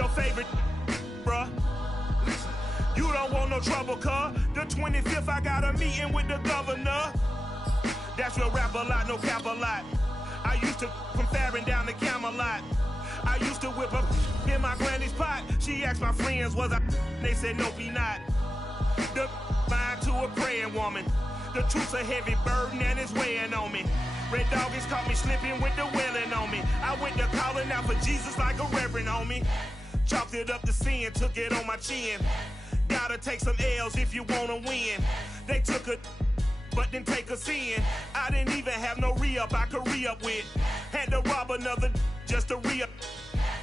Your favorite, bruh. You don't want no trouble, cuz. The 25th, I got a meeting with the governor. That's real rap a lot, no cap a lot. I used to from Farron down to Camelot. I used to whip up in my granny's pot. She asked my friends, was I? They said, nope, he not. The mind to a praying woman. The truth's a heavy burden and it's weighing on me. Red doggies caught me slipping with the wailing on me. I went to calling out for Jesus like a reverend on me. Chalked it up to sin, took it on my chin. Gotta take some L's if you wanna win. They took a but didn't take a sin. I didn't even have no re-up I could re-up with. Had to rob another just to re-up.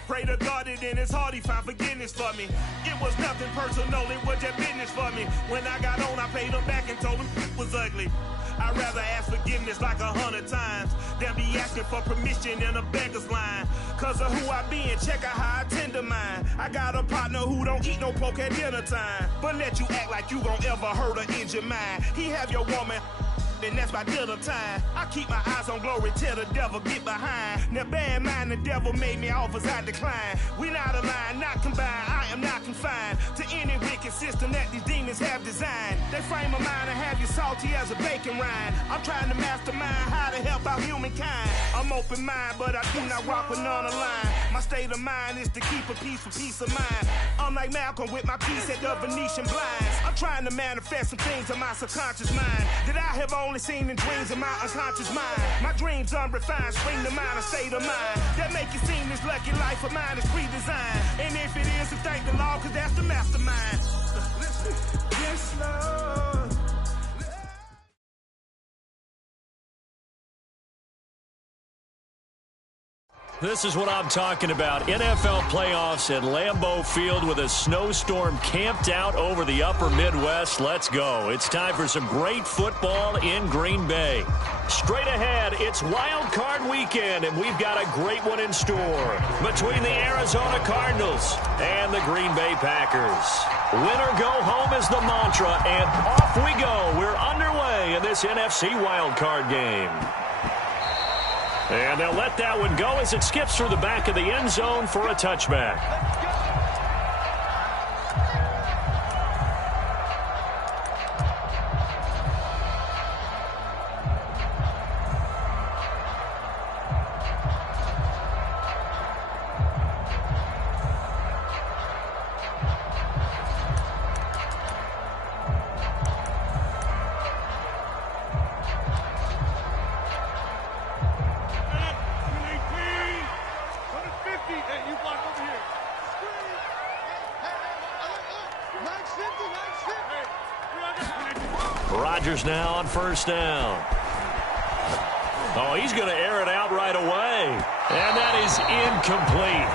Pray to God that in his heart he found forgiveness for me. It was nothing personal, it was just business for me. When I got on, I paid him back and told him it was ugly. I'd rather ask forgiveness like 100 times than be asking for permission in a beggar's line. Cause of who I be and check out how I tend to mine. I got a partner who don't eat no pork at dinner time, but let you act like you gon' ever hurt or injure mine. He have your woman, and that's my dinner time. I keep my eyes on glory till the devil get behind. Now bad mind, the devil made me offers I decline. We not aligned, not combined, I am not confined to any wicked system that these demons have designed. They frame a mind and have you salty as a bacon rind. I'm trying to mastermind how to help out humankind. I'm open mind, but I do not rock with none aligned. My state of mind is to keep a peace for peace of mind. I'm like Malcolm with my piece at the Venetian blinds. I'm trying to manifest some things in my subconscious mind that I have only seen in dreams in my unconscious mind. My dreams unrefined, spring to mind, a state of mind that make it seem this lucky life of mine is pre-designed. And if it is, then thank the Lord, cause that's the mastermind. Yes, Lord. This is what I'm talking about. NFL playoffs at Lambeau Field with a snowstorm camped out over the upper Midwest. Let's go. It's time for some great football in Green Bay. Straight ahead, it's Wild Card Weekend, and we've got a great one in store between the Arizona Cardinals and the Green Bay Packers. Win or go home is the mantra, and off we go. We're underway in this NFC Wild Card game. And they'll let that one go as it skips through the back of the end zone for a touchback. Rodgers now on first down. Oh, he's going to air it out right away. And that is incomplete.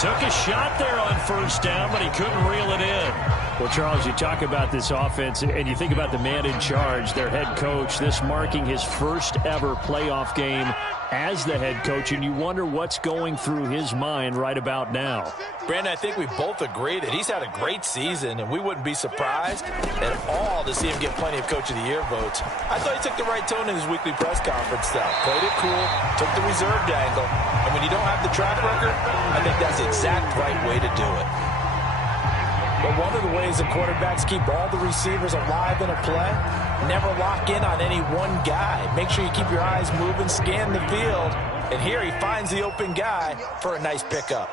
Took a shot there on first down, but he couldn't reel it in. Well, Charles, you talk about this offense, and you think about the man in charge, their head coach, this marking his first ever playoff game as the head coach, and you wonder what's going through his mind right about now. Brandon, I think we both agree that he's had a great season, and we wouldn't be surprised at all to see him get plenty of Coach of the Year votes. I thought he took the right tone in his weekly press conference, though. Played it cool, took the reserved angle, and when you don't have the track record, I think that's the exact right way to do it. But one of the ways that quarterbacks keep all the receivers alive in a play, never lock in on any one guy. Make sure you keep your eyes moving, scan the field. And here he finds the open guy for a nice pickup.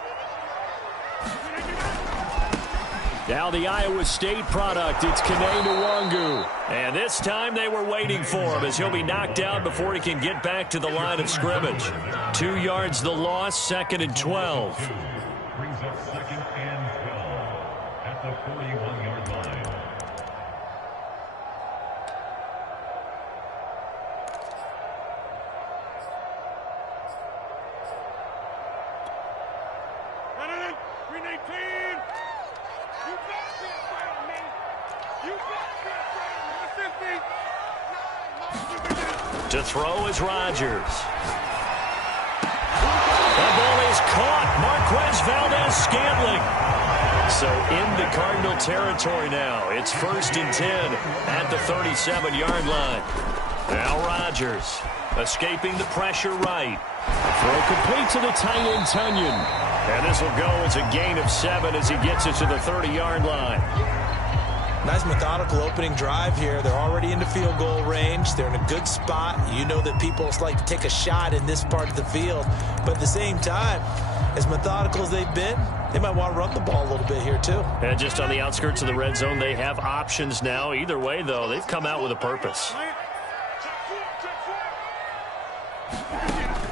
Now the Iowa State product, it's Kene Nwangu. And this time they were waiting for him as he'll be knocked out before he can get back to the line of scrimmage. 2 yards the loss, 2nd and 12. Brings up 2nd and 12 at the 41-yard line. To throw is Rodgers. The ball is caught. Marquez Valdez-Scantling. So into Cardinal territory now. It's 1st and 10 at the 37-yard line. Now Rodgers escaping the pressure right. Throw complete to the tight end, Tunyon. And this will go as a gain of 7 as he gets it to the 30-yard line. Nice methodical opening drive here. They're already into field goal range. They're in a good spot. You know that people like to take a shot in this part of the field. But at the same time, as methodical as they've been, they might want to run the ball a little bit here too. And just on the outskirts of the red zone, they have options now. Either way, though, they've come out with a purpose.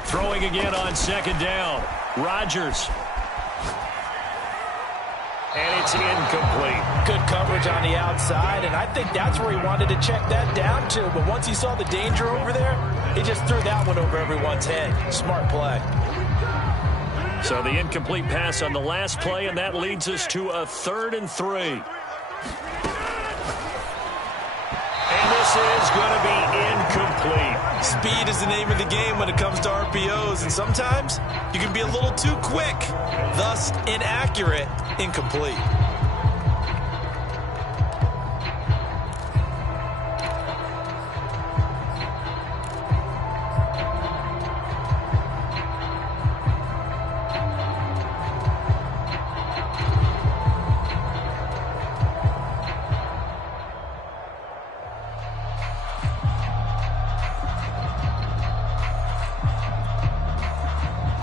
Throwing again on second down. Rodgers. And it's incomplete. Good coverage on the outside, and I think that's where he wanted to check that down to. But once he saw the danger over there, he just threw that one over everyone's head. Smart play. So the incomplete pass on the last play, and that leads us to a 3rd and 3. And this is going to be incomplete. Speed is the name of the game when it comes to RPOs, and sometimes you can be a little too quick, thus inaccurate, incomplete.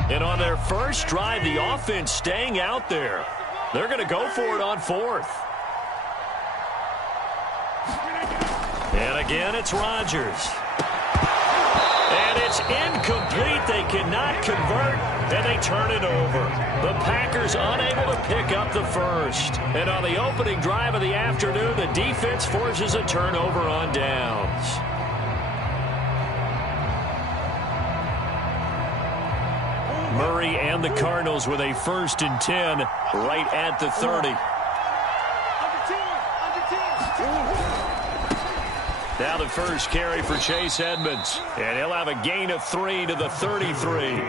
And on their first drive, the offense staying out there. They're going to go for it on 4th. And again, it's Rodgers. And it's incomplete. They cannot convert, and they turn it over. The Packers unable to pick up the first. And on the opening drive of the afternoon, the defense forces a turnover on downs. Murray and the Cardinals with a 1st and 10 right at the 30. Now the first carry for Chase Edmonds. And he'll have a gain of 3 to the 33.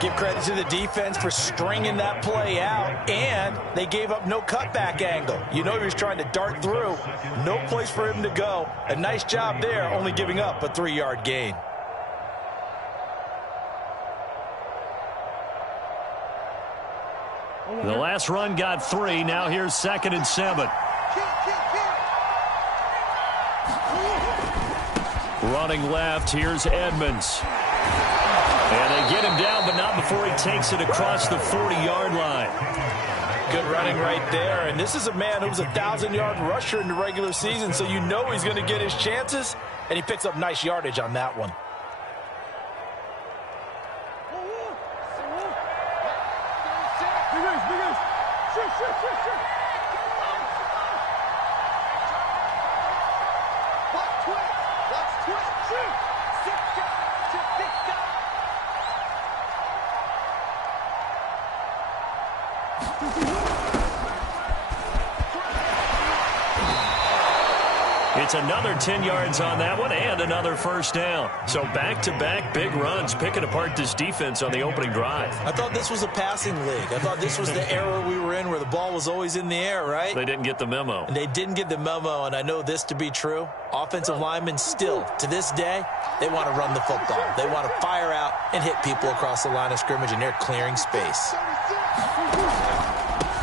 Give credit to the defense for stringing that play out, and they gave up no cutback angle. You know he was trying to dart through. No place for him to go. A nice job there, only giving up a 3-yard gain. The last run got 3. Now here's 2nd and 7. Running left, here's Edmonds. And they get him down, but not before he takes it across the 40-yard line. Good running right there. And this is a man who was a 1,000-yard rusher in the regular season, so you know he's going to get his chances. And he picks up nice yardage on that one. It's another 10 yards on that one and another first down. So back-to-back big runs picking apart this defense on the opening drive. I thought this was a passing league. I thought this was the era we were in where the ball was always in the air, right? They didn't get the memo. And they didn't get the memo, and I know this to be true. Offensive linemen still, to this day, they want to run the football. They want to fire out and hit people across the line of scrimmage, and they're clearing space.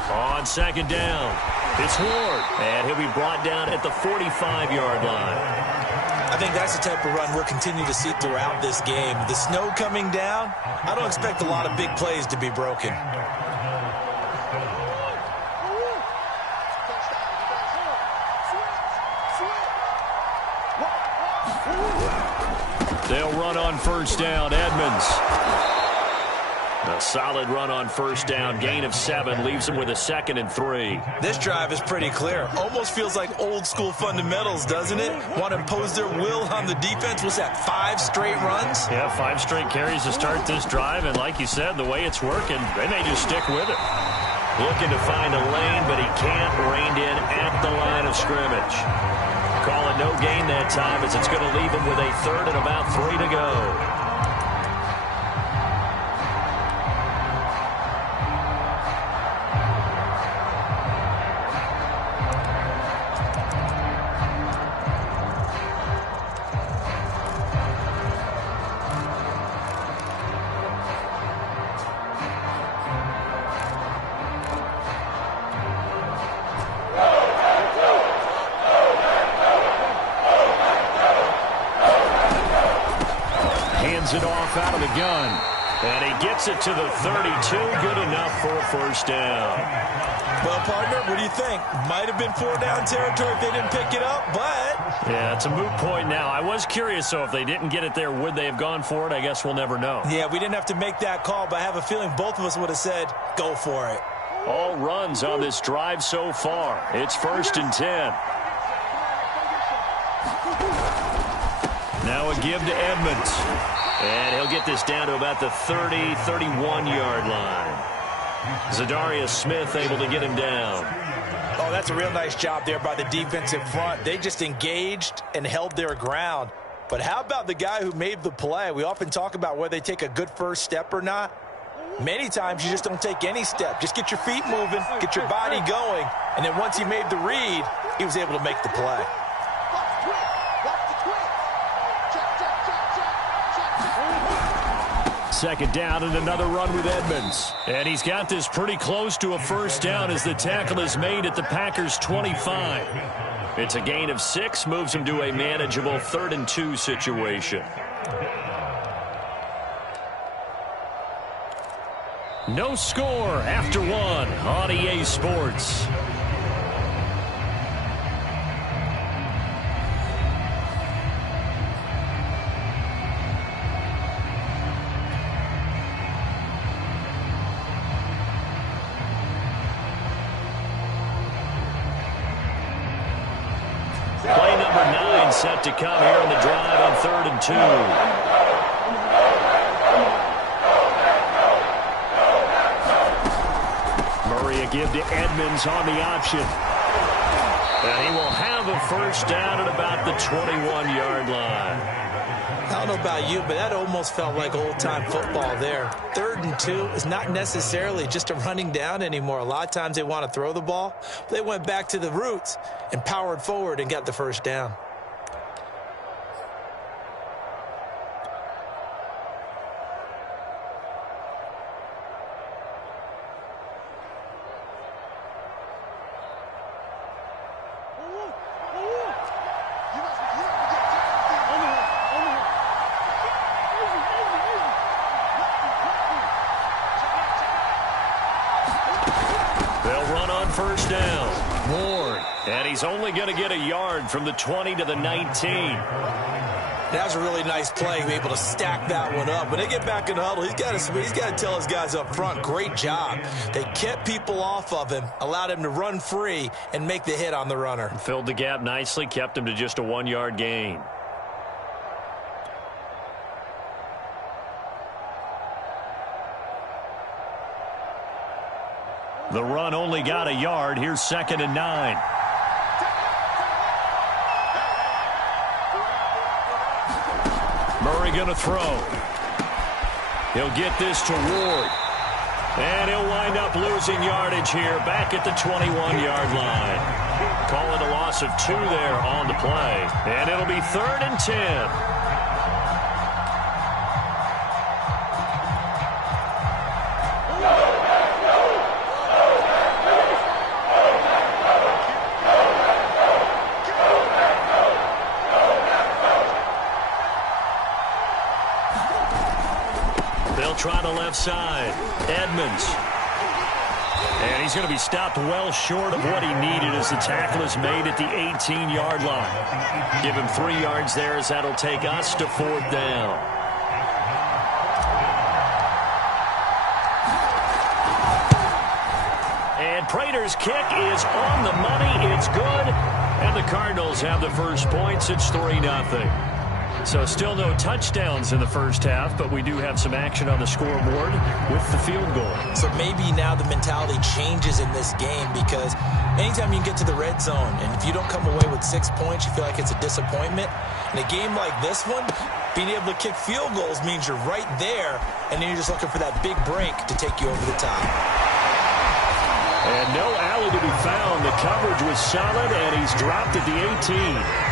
On second down, it's Ward, and he'll be brought down at the 45-yard line. I think that's the type of run we'll continue to see throughout this game. The snow coming down, I don't expect a lot of big plays to be broken. They'll run on first down, Edmonds. A solid run on first down. Gain of 7 leaves him with a 2nd and 3. This drive is pretty clear. Almost feels like old school fundamentals, doesn't it? Want to impose their will on the defense. Was that 5 straight runs? Yeah, 5 straight carries to start this drive. And like you said, the way it's working, they may just stick with it. Looking to find a lane, but he can't. Reined in at the line of scrimmage. Call it no gain that time, as it's going to leave him with a 3rd and about 3 to go. the gun. And he gets it to the 32. Good enough for a first down. Well, partner, what do you think? Might have been 4-down territory if they didn't pick it up, but... Yeah, it's a moot point now. I was curious, so if they didn't get it there, would they have gone for it? I guess we'll never know. Yeah, we didn't have to make that call, but I have a feeling both of us would have said, go for it. All runs on this drive so far. It's 1st and 10. Now a give to Edmonds. And he'll get this down to about the 30, 31-yard line. Zadarius Smith able to get him down. Oh, that's a real nice job there by the defensive front. They just engaged and held their ground. But how about the guy who made the play? We often talk about whether they take a good first step or not. Many times you just don't take any step. Just get your feet moving, get your body going, and then once he made the read, he was able to make the play. Second down and another run with Edmonds. And he's got this pretty close to a first down as the tackle is made at the Packers' 25. It's a gain of 6, moves him to a manageable 3rd and 2 situation. No score after 1 on EA Sports. Play number 9 set to come here on the drive on 3rd and 2. Murray a give to Edmonds on the option. And he will have a first down at about the 21-yard line. I don't know about you, but that almost felt like old-time football there. 3rd and 2 is not necessarily just a running down anymore. A lot of times they want to throw the ball. But they went back to the roots and powered forward and got the first down. First down. Ward. And he's only going to get a yard from the 20 to the 19. That was a really nice play, be able to stack that one up. When they get back in the huddle, he's got to tell his guys up front, great job. They kept people off of him, allowed him to run free and make the hit on the runner. Filled the gap nicely, kept him to just a 1-yard gain. The run only got a yard. Here's 2nd and 9. Murray going to throw. He'll get this to Ward. And he'll wind up losing yardage here back at the 21-yard line. Call it a loss of 2 there on the play. And it'll be 3rd and 10. Try the left side. Edmonds. And he's going to be stopped well short of what he needed as the tackle is made at the 18-yard line. Give him 3 yards there as that'll take us to 4th down. And Prater's kick is on the money. It's good. And the Cardinals have the first points. It's 3-0. So still no touchdowns in the first half, but we do have some action on the scoreboard with the field goal. So maybe now the mentality changes in this game because anytime you get to the red zone and if you don't come away with 6 points, you feel like it's a disappointment. In a game like this one, being able to kick field goals means you're right there, and then you're just looking for that big break to take you over the top. And no alley to be found. The coverage was solid, and he's dropped at the 18.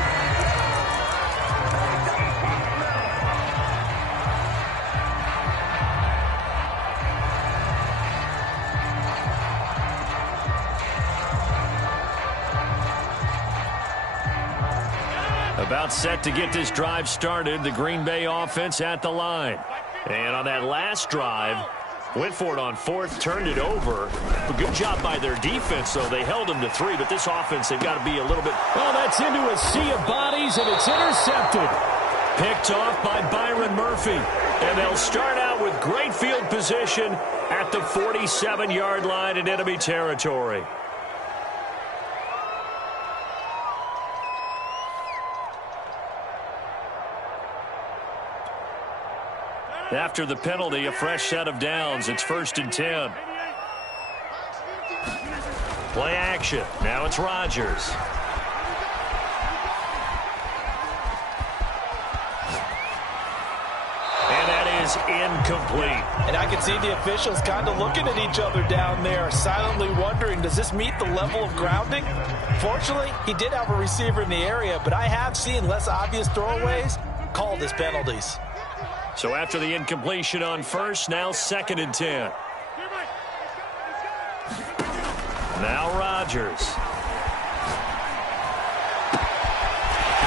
About set to get this drive started. The Green Bay offense at the line. And on that last drive, went for it on fourth, turned it over. A good job by their defense, though. They held them to 3, but this offense, they've got to be a little bit... Well, that's into a sea of bodies, and it's intercepted. Picked off by Byron Murphy. And they'll start out with great field position at the 47-yard line in enemy territory. After the penalty, a fresh set of downs. It's 1st and 10. Play action. Now it's Rodgers. And that is incomplete. And I can see the officials kind of looking at each other down there, silently wondering, does this meet the level of grounding? Fortunately, he did have a receiver in the area, but I have seen less obvious throwaways called as penalties. So after the incompletion on first, now 2nd and 10. Now Rodgers.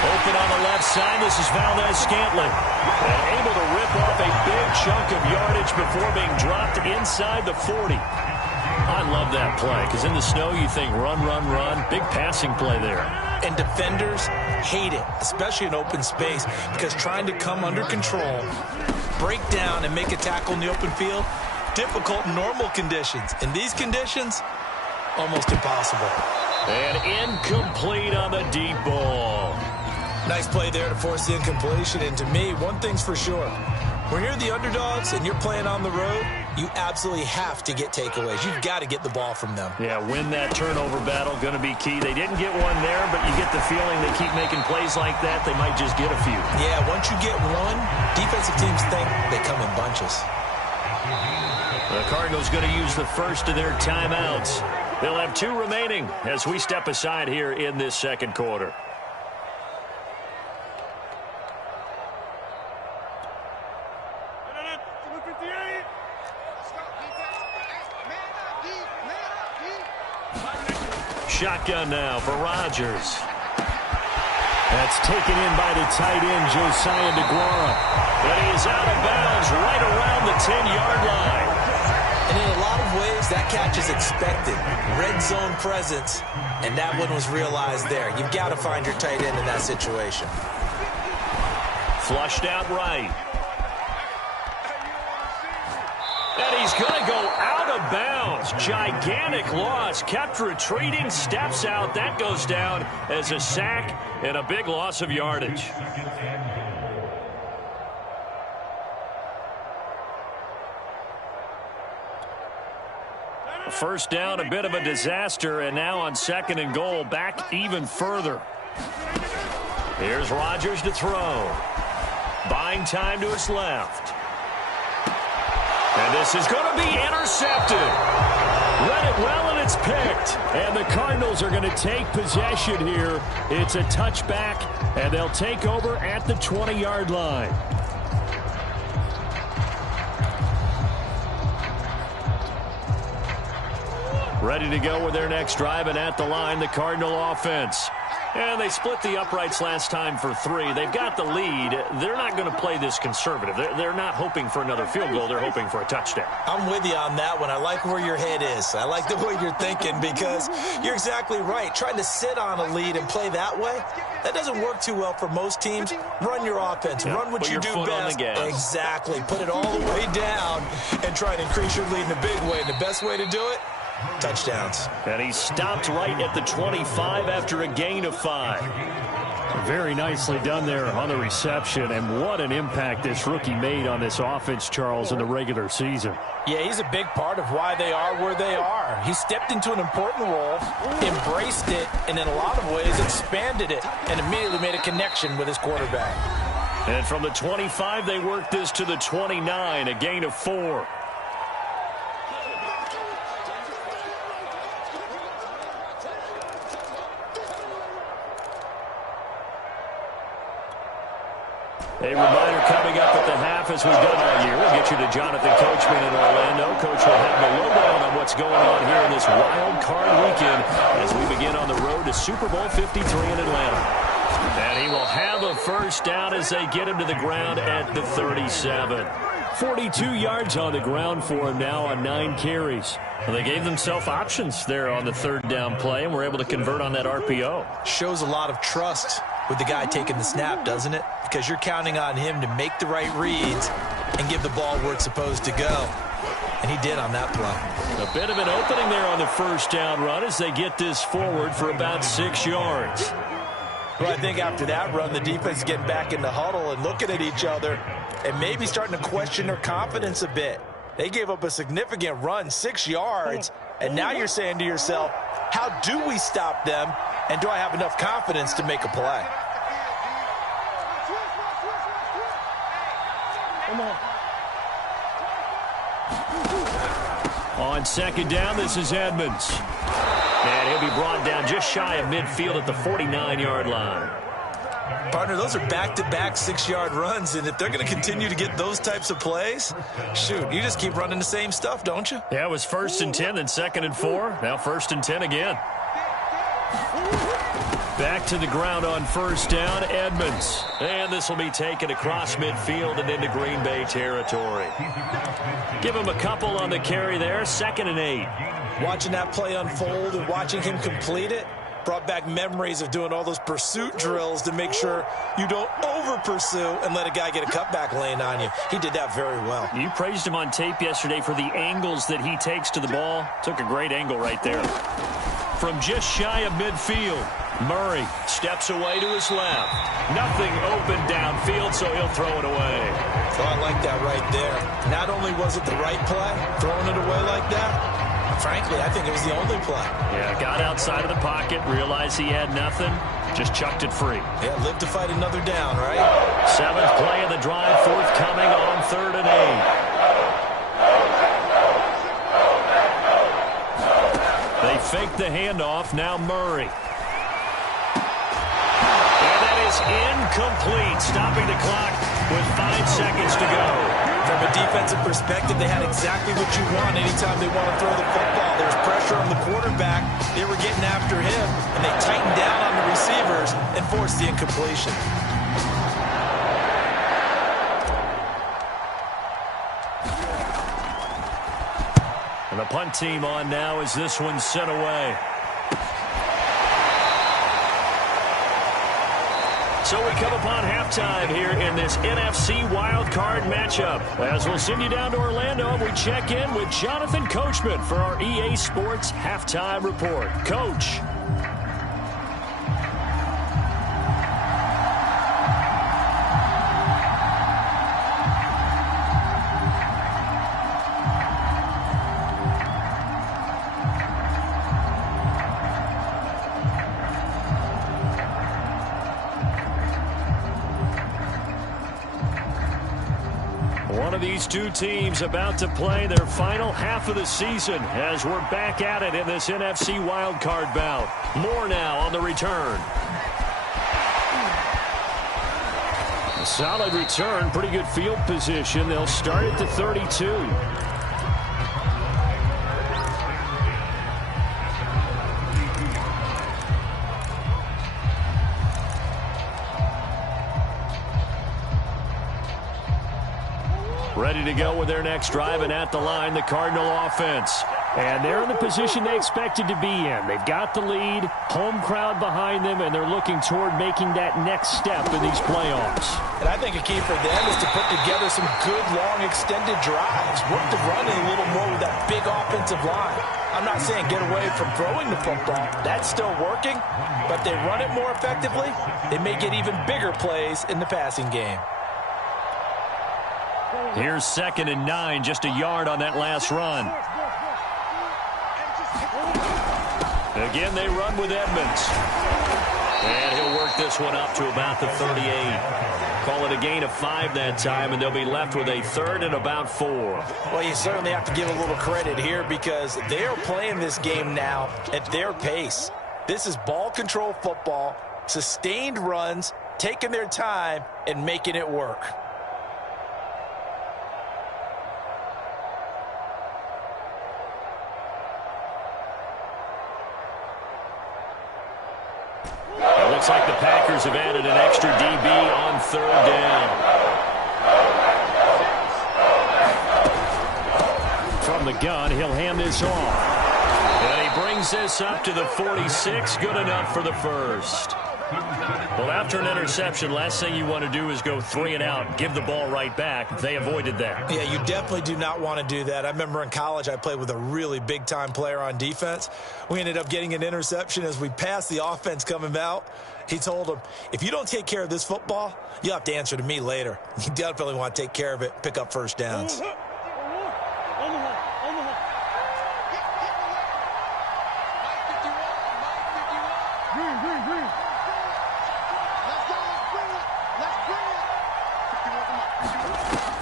Open on the left side. This is Valdez-Scantling. And able to rip off a big chunk of yardage before being dropped inside the 40. I love that play because in the snow you think run, run, run. Big passing play there. And defenders hate it, especially in open space, because trying to come under control, break down, and make a tackle in the open field, difficult in normal conditions. In these conditions, almost impossible. And incomplete on the deep ball. Nice play there to force the incompletion. And to me, one thing's for sure. When you're the underdogs and you're playing on the road, you absolutely have to get takeaways. You've got to get the ball from them. Yeah, win that turnover battle, going to be key. They didn't get one there, but you get the feeling they keep making plays like that, they might just get a few. Yeah, once you get one, defensive teams think they come in bunches. The Cardinals going to use the first of their timeouts. They'll have 2 remaining as we step aside here in this second quarter. Shotgun now for Rodgers. That's taken in by the tight end, Josiah DeGuara. And he is out of bounds right around the 10-yard line. And in a lot of ways, that catch is expected. Red zone presence, and that one was realized there. You've got to find your tight end in that situation. Flushed out right. And he's going to go out of bounds. Gigantic loss. Kept retreating. Steps out. That goes down as a sack and a big loss of yardage. First down, a bit of a disaster. And now on 2nd and goal, back even further. Here's Rodgers to throw. Buying time to his left. And this is going to be intercepted. Read it well, and it's picked. And the Cardinals are going to take possession here. It's a touchback, and they'll take over at the 20-yard line. Ready to go with their next drive, and at the line, the Cardinal offense. And they split the uprights last time for 3. They've got the lead. They're not going to play this conservative. They're not hoping for another field goal. They're hoping for a touchdown. I'm with you on that one. I like where your head is. I like the way you're thinking because you're exactly right. Trying to sit on a lead and play that way, that doesn't work too well for most teams. Run your offense. Yeah, run what you do best. Exactly. Put it all the way down and try to increase your lead in a big way. And the best way to do it, touchdowns. And he stopped right at the 25 after a gain of 5. Very nicely done there on the reception, and what an impact this rookie made on this offense, Charles, in the regular season. Yeah, he's a big part of why they are where they are. He stepped into an important role, embraced it, and in a lot of ways expanded it, and immediately made a connection with his quarterback. And from the 25, they worked this to the 29, a gain of 4. A reminder coming up at the half, as we've done all year. We'll get you to Jonathan Coachman in Orlando. Coach will have the lowdown on what's going on here in this wild card weekend as we begin on the road to Super Bowl 53 in Atlanta. And he will have a first down as they get him to the ground at the 37. 42 yards on the ground for him now on 9 carries. Well, they gave themselves options there on the third down play and were able to convert on that RPO. Shows a lot of trust with the guy taking the snap, doesn't it? Because you're counting on him to make the right reads and give the ball where it's supposed to go. And he did on that play. A bit of an opening there on the first down run as they get this forward for about 6 yards. Well, I think after that run, the defense is getting back in the huddle and looking at each other and maybe starting to question their confidence a bit. They gave up a significant run, 6 yards, and now you're saying to yourself, how do we stop them, and do I have enough confidence to make a play? On second down, this is Edmonds. And he'll be brought down just shy of midfield at the 49-yard line. Partner, those are back-to-back 6-yard runs, and if they're going to continue to get those types of plays, shoot, you just keep running the same stuff, don't you? Yeah, it was 1st and 10, then 2nd and 4. Now 1st and 10 again. Back to the ground on first down, Edmonds. And this will be taken across midfield and into Green Bay territory. Give him a couple on the carry there, 2nd and 8. Watching that play unfold and watching him complete it brought back memories of doing all those pursuit drills to make sure you don't over-pursue and let a guy get a cutback lane on you. He did that very well. You praised him on tape yesterday for the angles that he takes to the ball. Took a great angle right there. From just shy of midfield, Murray steps away to his left. Nothing open downfield, so he'll throw it away. Oh, I like that right there. Not only was it the right play, throwing it away like that, frankly, I think it was the only play. Yeah, got outside of the pocket, realized he had nothing, just chucked it free. Yeah, live to fight another down, right? 7th play of the drive, forthcoming on 3rd and 8. They fake the handoff, now Murray. And that is incomplete, stopping the clock with 5 seconds to go. From a defensive perspective, they had exactly what you want anytime they want to throw the football. There's pressure on the quarterback. They were getting after him, and they tightened down on the receivers and forced the incompletion. And the punt team on now as this one's sent away. So we come upon halftime here in this NFC Wildcard matchup. As we'll send you down to Orlando, we check in with Jonathan Coachman for our EA Sports Halftime Report. Coach. One of these two teams about to play their final half of the season as we're back at it in this NFC wildcard bout. More now on the return. A solid return, pretty good field position. They'll start at the 32. Ready to go with their next drive, and at the line, the Cardinal offense. And they're in the position they expected to be in. They've got the lead, home crowd behind them, and they're looking toward making that next step in these playoffs. And I think a key for them is to put together some good, long, extended drives. Work the running a little more with that big offensive line. I'm not saying get away from throwing the football. That's still working, but they run it more effectively. They may get even bigger plays in the passing game. Here's 2nd and 9, just a yard on that last run. Again, they run with Edmonds. And he'll work this one up to about the 38. Call it a gain of 5 that time, and they'll be left with a 3rd and about 4. Well, you certainly have to give a little credit here because they are playing this game now at their pace. This is ball control football, sustained runs, taking their time, and making it work. Looks like the Packers have added an extra DB on 3rd down. the gun. He'll hand this off. And he brings this up to the 46. Good enough for the first. Well, after an interception, last thing you want to do is go 3 and out, give the ball right back. They avoided that. Yeah, you definitely do not want to do that. I remember in college I played with a really big-time player on defense. We ended up getting an interception as we passed the offense coming out. He told him, if you don't take care of this football, you'll have to answer to me later. You definitely want to take care of it, pick up first downs.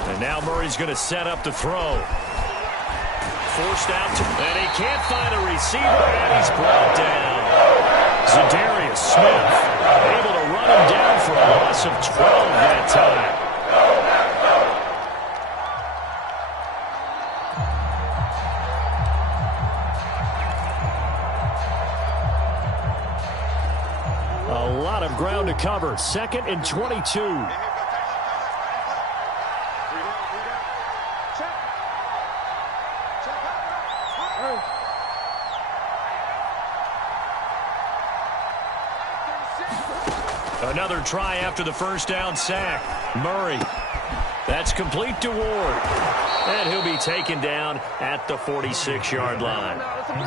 And now Murray's going to set up the throw. Forced out, and he can't find a receiver, and he's brought down. Zadarius Smith able to run him down for a loss of 12 that time. A lot of ground to cover. 2nd and 22. Another try after the first down sack. Murray. That's complete to Ward. And he'll be taken down at the 46-yard line.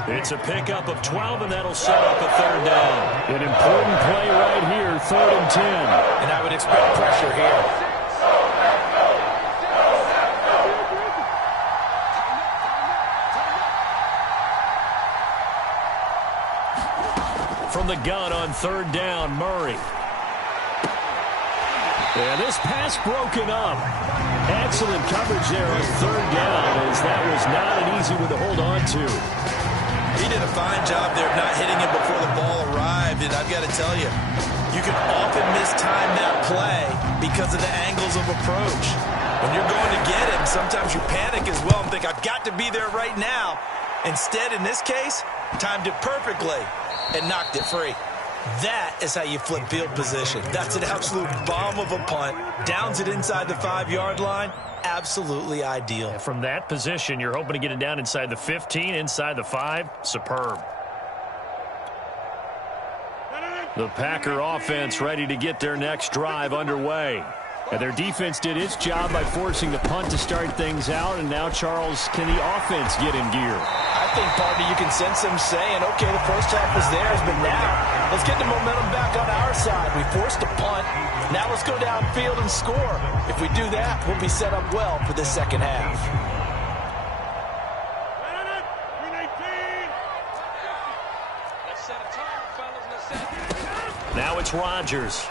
It's a pickup of 12, and that'll set up a 3rd down. An important play right here, 3rd and 10. And I would expect pressure here. From the gun on 3rd down, Murray. And this pass broken up. Excellent coverage there on 3rd down, as that was not an easy one to hold on to. He did a fine job there of not hitting him before the ball arrived, and I've got to tell you, you can often mistime that play because of the angles of approach. When you're going to get him, sometimes you panic as well and think, I've got to be there right now. Instead, in this case, timed it perfectly and knocked it free. That is how you flip field position. That's an absolute bomb of a punt. Downs it inside the 5-yard line. Absolutely ideal. From that position, you're hoping to get it down inside the 15, inside the 5. Superb. The Packer offense ready to get their next drive underway. And their defense did its job by forcing the punt to start things out. And now, Charles, can the offense get in gear? I think, partner, you can sense them saying, okay, the first half was theirs, but now let's get the momentum back on our side. We forced a punt. Now let's go downfield and score. If we do that, we'll be set up well for the second half. Now it's Rodgers.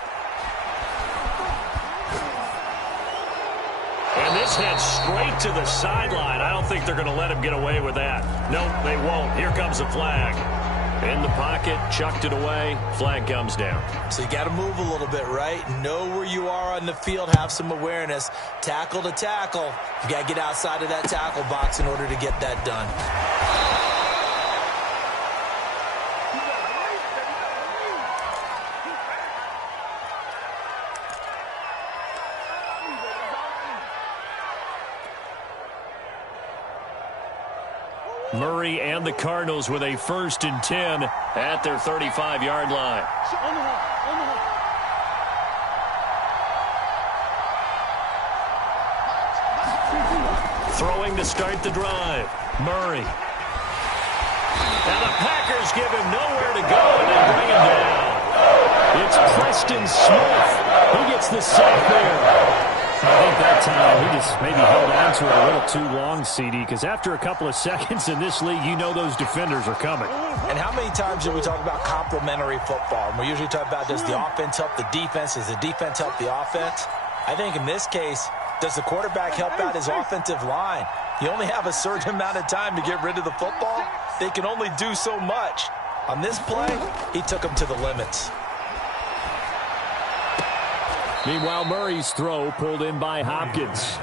And this heads straight to the sideline. I don't think they're going to let him get away with that. No, they won't. Here comes the flag. In the pocket, chucked it away. Flag comes down. So you got to move a little bit, right? Know where you are on the field. Have some awareness. Tackle to tackle. You got to get outside of that tackle box in order to get that done. Murray and the Cardinals with a 1st and 10 at their 35-yard line. Throwing to start the drive. Murray. And the Packers give him nowhere to go, and they bring him down. It's Preston Smith. He gets the sack there. I think that time he just maybe held on to it a little too long, CD, because after a couple of seconds in this league, you know those defenders are coming. And how many times do we talk about complementary football? And we usually talk about, does the offense help the defense? Does the defense help the offense? I think in this case, does the quarterback help out his offensive line? You only have a certain amount of time to get rid of the football. They can only do so much. On this play, he took them to the limits. Meanwhile, Murray's throw pulled in by Hopkins.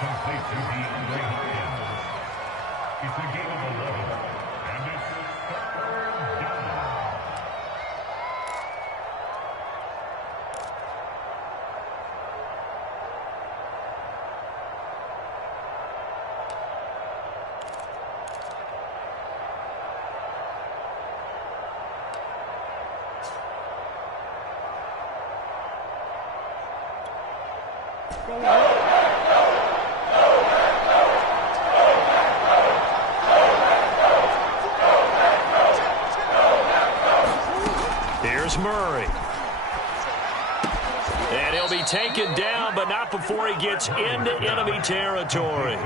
Complete to DeAndre Hopkins. It's a game of 11, and it's 3rd down. Here's Murray. And he'll be taken down, but not before he gets into enemy territory.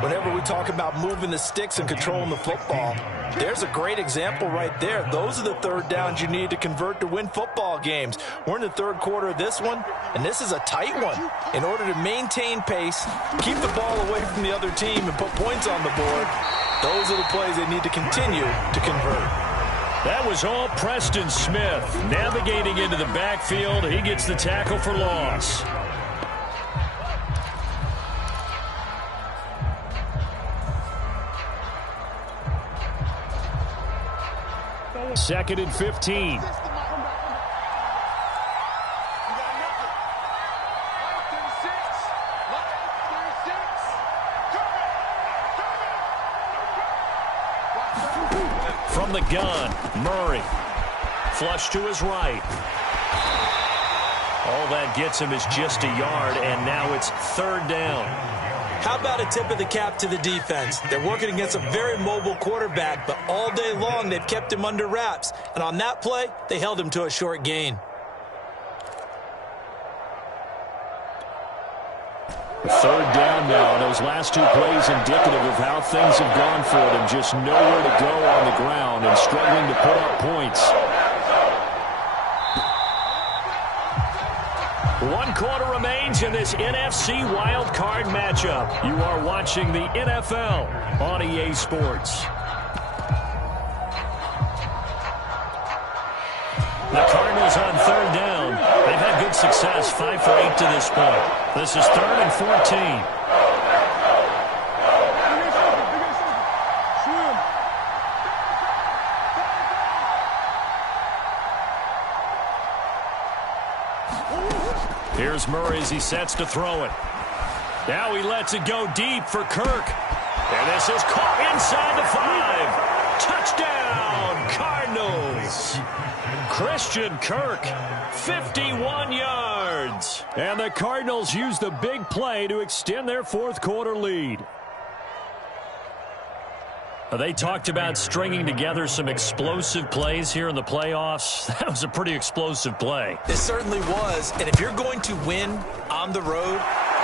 Whenever we talk about moving the sticks and controlling the football, there's a great example right there. Those are the third downs you need to convert to win football games. We're in the third quarter of this one, and this is a tight one. In order to maintain pace, keep the ball away from the other team, and put points on the board, those are the plays they need to continue to convert. That was all Preston Smith. Navigating into the backfield, he gets the tackle for loss. Second and 15. From the gun, Murray. Flush to his right. All that gets him is just a yard, and now it's third down. How about a tip of the cap to the defense? They're working against a very mobile quarterback, but all day long they've kept him under wraps. And on that play, they held him to a short gain. Third down now, and those last two plays indicative of how things have gone for them. Just nowhere to go on the ground and struggling to put up points. 1 quarter remains in this NFC Wildcard matchup. You are watching the NFL on EA Sports. The Cardinals on third down. They've had good success, 5 for 8 to this point. This is third and 14. Here's Murray as he sets to throw it. Now he lets it go deep for Kirk. And this is caught inside the 5. Touchdown, Cardinals. Christian Kirk, 51 yards. And the Cardinals use the big play to extend their fourth quarter lead. They talked about stringing together some explosive plays here in the playoffs. That was a pretty explosive play. It certainly was. And if you're going to win on the road,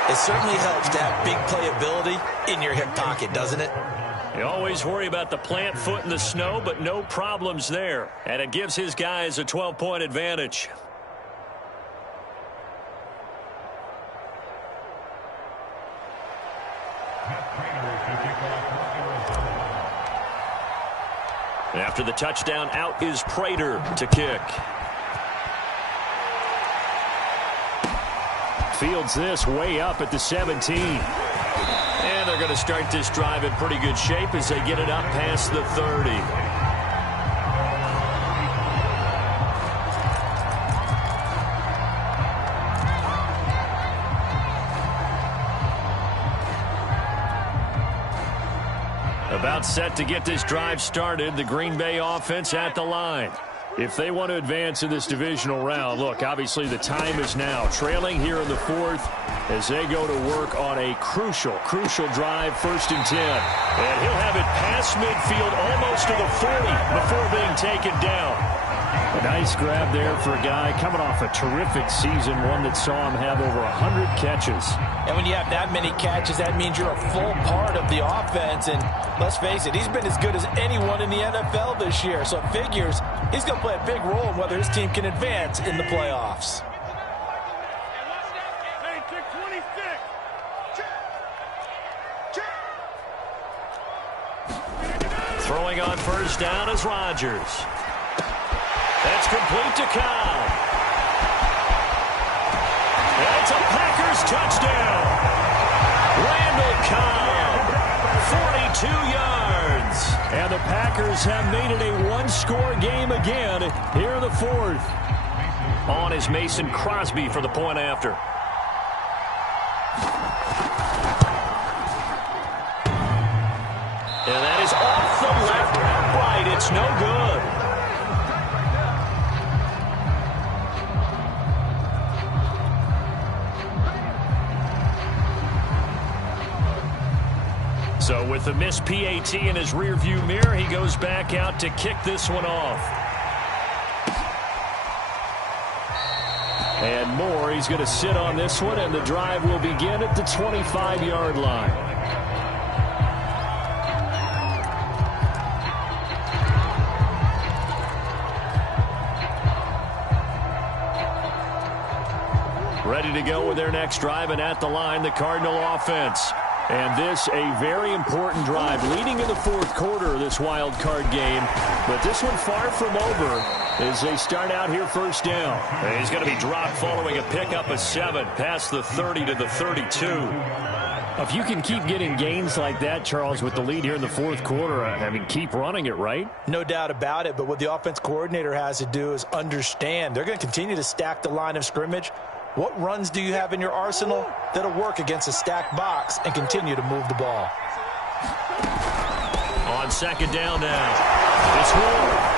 it certainly helps to have big playability in your hip pocket, doesn't it? You always worry about the plant foot in the snow, but no problems there. And it gives his guys a 12-point advantage. After the touchdown, out is Prater to kick. Fields this way up at the 17. And they're going to start this drive in pretty good shape as they get it up past the 30. About set to get this drive started, the Green Bay offense at the line. If they want to advance in this divisional round, look, obviously the time is now. Trailing here in the fourth as they go to work on a crucial drive, 1st and 10. And he'll have it past midfield almost to the 40 before being taken down. A nice grab there for a guy coming off a terrific season, one that saw him have over 100 catches. And when you have that many catches, that means you're a full part of the offense. And let's face it, he's been as good as anyone in the NFL this year. So it figures he's going to play a big role in whether his team can advance in the playoffs. Throwing on 1st down is Rodgers. That's complete to Cobb. That's a Packers touchdown. Randall Cobb, 42 yards. And the Packers have made it a one-score game again here in the fourth. On is Mason Crosby for the point after. And that is off the left upright. It's no good. With a missed PAT in his rearview mirror, he goes back out to kick this one off. And Moore, he's going to sit on this one, and the drive will begin at the 25-yard line. Ready to go with their next drive, and at the line, the Cardinal offense. And this, a very important drive, leading in the fourth quarter of this wild card game. But this one far from over as they start out here first down. And he's going to be dropped following a pickup of 7 past the 30 to the 32. If you can keep getting gains like that, Charles, with the lead here in the fourth quarter, I mean, keep running it, right? No doubt about it, but what the offense coordinator has to do is understand they're going to continue to stack the line of scrimmage. What runs do you have in your arsenal that'll work against a stacked box and continue to move the ball? On second down now, it's Ward.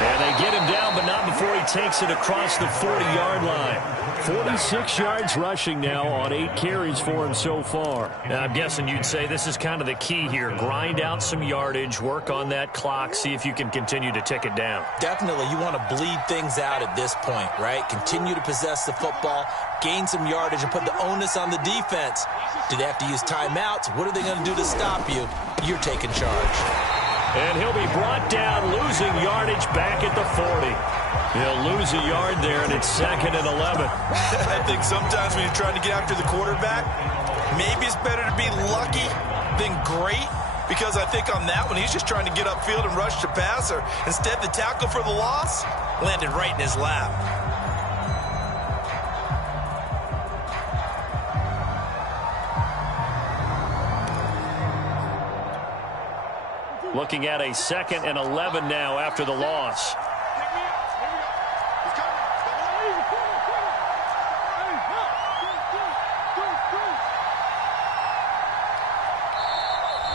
And they get him down, but not before he takes it across the 40-yard line. 46 yards rushing now on 8 carries for him so far. Now, I'm guessing you'd say this is kind of the key here. Grind out some yardage, work on that clock, see if you can continue to tick it down. Definitely, you want to bleed things out at this point, right? Continue to possess the football, gain some yardage, and put the onus on the defense. Do they have to use timeouts? What are they going to do to stop you? You're taking charge. And he'll be brought down, losing yardage back at the 40. He'll lose a yard there, and it's 2nd and 11. I think sometimes when you're trying to get after the quarterback, maybe it's better to be lucky than great, because I think on that one, he's just trying to get upfield and rush the passer. Instead, the tackle for the loss landed right in his lap. Looking at a 2nd and 11 now after the loss.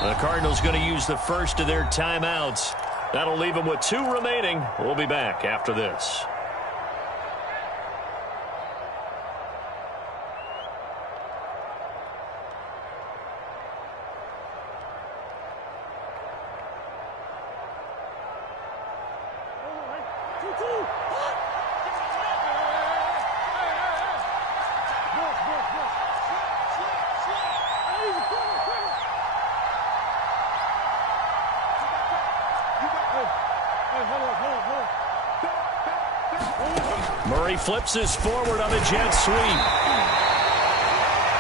The Cardinals going to use the first of their timeouts. That'll leave them with 2 remaining. We'll be back after this. Murray flips this forward on a jet sweep.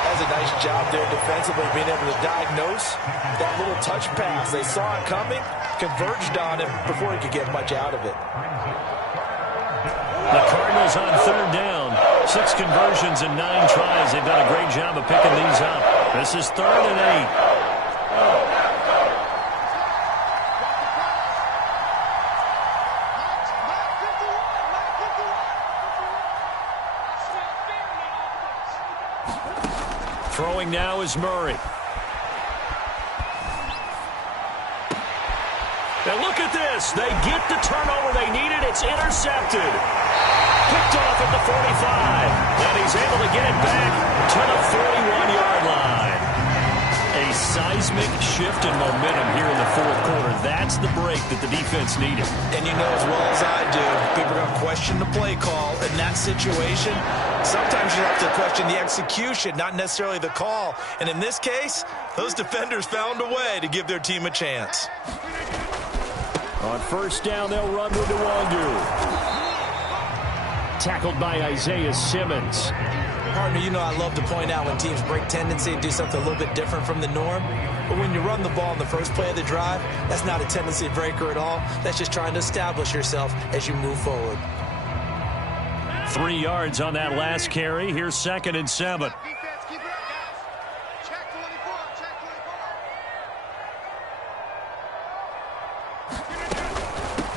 That's a nice job there defensively, being able to diagnose that little touch pass. They saw it coming, converged on him before he could get much out of it. The Cardinals on 3rd down. 6 conversions and 9 tries. They've done a great job of picking these up. This is 3rd and 8. Throwing now is Murray. And look at this. They get the turnover they needed. It's intercepted. Picked off at the 45. And he's able to get it back to the 41-yard line. A seismic shift in momentum here in the fourth quarter. That's the break that the defense needed. And you know as well as I do, people are going to question the play call in that situation. Sometimes you have to question the execution, not necessarily the call. And in this case, those defenders found a way to give their team a chance. On 1st down, they'll run with Nwangu. Tackled by Isaiah Simmons. Partner, you know I love to point out when teams break tendency and do something a little bit different from the norm. But when you run the ball in the first play of the drive, that's not a tendency breaker at all. That's just trying to establish yourself as you move forward. 3 yards on that last carry. Here's 2nd and 7.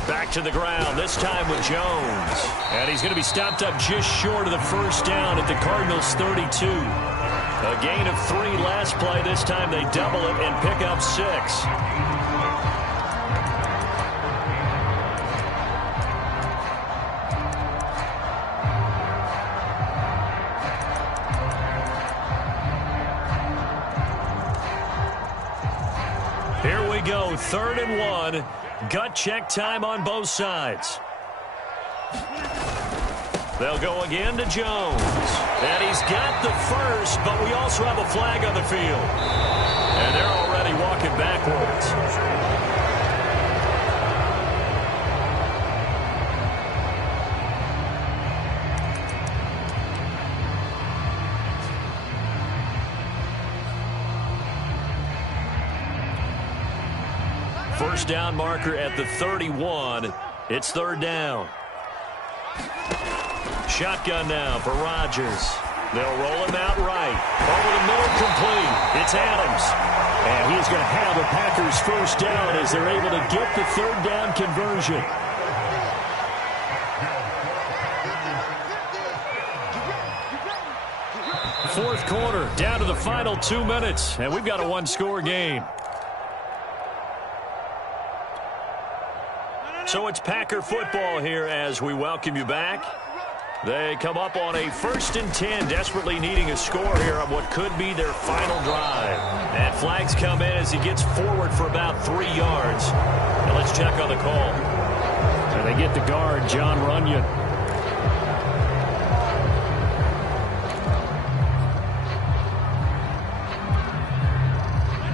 Back to the ground, this time with Jones. And he's going to be stopped up just short of the 1st down at the Cardinals' 32. A gain of 3 last play. This time they double it and pick up 6. 3rd and 1. Gut check time on both sides. They'll go again to Jones. And he's got the first, but we also have a flag on the field. And they're already walking backwards. First down marker at the 31. It's 3rd down. Shotgun now for Rodgers. They'll roll him out right. Over the middle, complete. It's Adams. And he's going to have a Packers first down as they're able to get the 3rd down conversion. Fourth quarter, down to the final 2 minutes, and we've got a 1-score game. So it's Packer football here as we welcome you back. They come up on a 1st and 10, desperately needing a score here on what could be their final drive. And flags come in as he gets forward for about 3 yards. And let's check on the call. And they get the guard, John Runyon.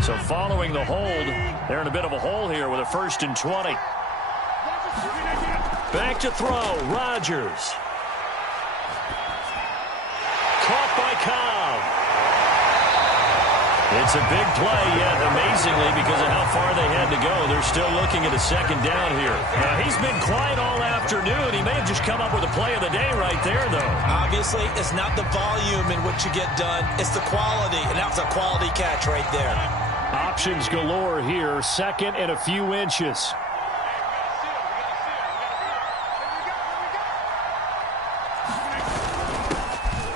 So following the hold, they're in a bit of a hole here with a 1st and 20. Back to throw, Rodgers. Caught by Cobb. It's a big play, yet amazingly, because of how far they had to go, they're still looking at a 2nd down here. Now, he's been quiet all afternoon. He may have just come up with a play of the day right there, though. Obviously, it's not the volume in which you get done. It's the quality, and that was a quality catch right there. Options galore here, 2nd and a few inches.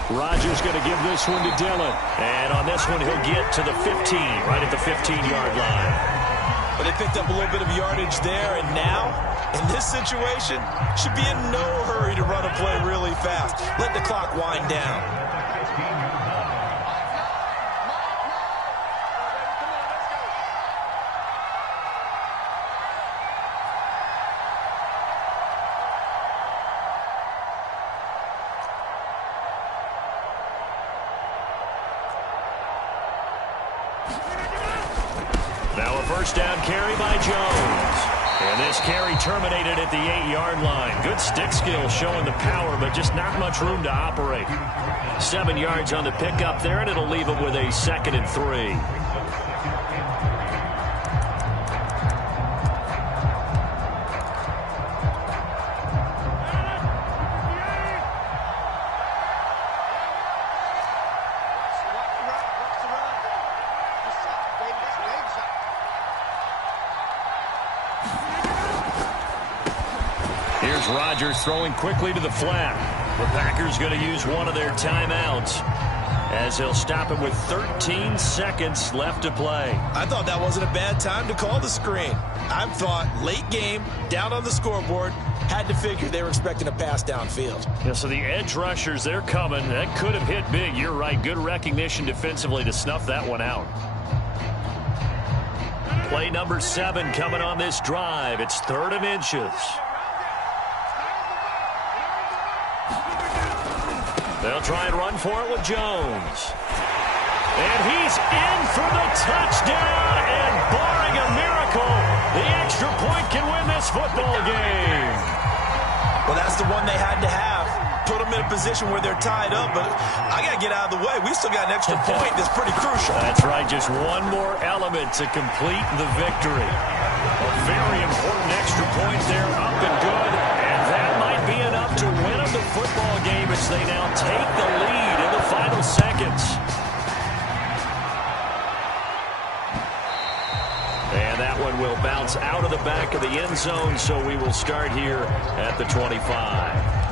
Rodgers going to give this one to Dillon. And on this one, he'll get to the 15, right at the 15-yard line. But they picked up a little bit of yardage there, and now, in this situation, should be in no hurry to run a play really fast. Let the clock wind down. Now a first down carry by Jones. And this carry terminated at the 8-yard line. Good stick skill showing the power, but just not much room to operate. 7 yards on the pickup there, and it'll leave him with a 2nd and 3. Here's Rodgers throwing quickly to the flat. The Packers going to use one of their timeouts as they'll stop it with 13 seconds left to play. I thought that wasn't a bad time to call the screen. I thought late game, down on the scoreboard, had to figure they were expecting a pass downfield. Yeah, so the edge rushers, they're coming. That could have hit big. You're right. Good recognition defensively to snuff that one out. Play number 7 coming on this drive. It's 3rd and inches. They'll try and run for it with Jones. And he's in for the touchdown, and barring a miracle, the extra point can win this football game. Well, that's the one they had to have. Put them in a position where they're tied up, but I got to get out of the way. We still got an extra point that's pretty crucial. That's right, just one more element to complete the victory. A very important extra point there, up and good, and that might be enough to win them the football game as they now take the lead in the final seconds. And that one will bounce out of the back of the end zone, so we will start here at the 25.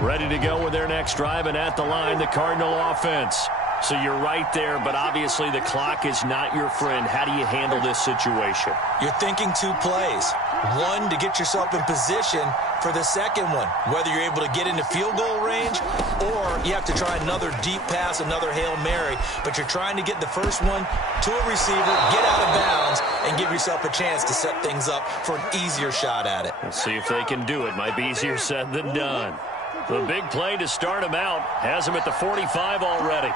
Ready to go with their next drive, and at the line, the Cardinal offense. So you're right there, but obviously the clock is not your friend. How do you handle this situation? You're thinking 2 plays. One, to get yourself in position for the second one, whether you're able to get into field goal range or you have to try another deep pass, another Hail Mary, but you're trying to get the first one to a receiver, get out of bounds, and give yourself a chance to set things up for an easier shot at it. We'll see if they can do it. Might be easier said than done. The big play to start him out has him at the 45 already.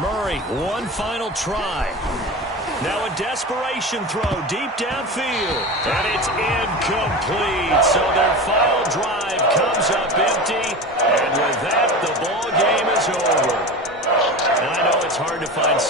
Murray, one final try. Now a desperation throw deep downfield. And it's incomplete. So their final drive comes up empty. And with that, the ball game is over. And I know it's hard to find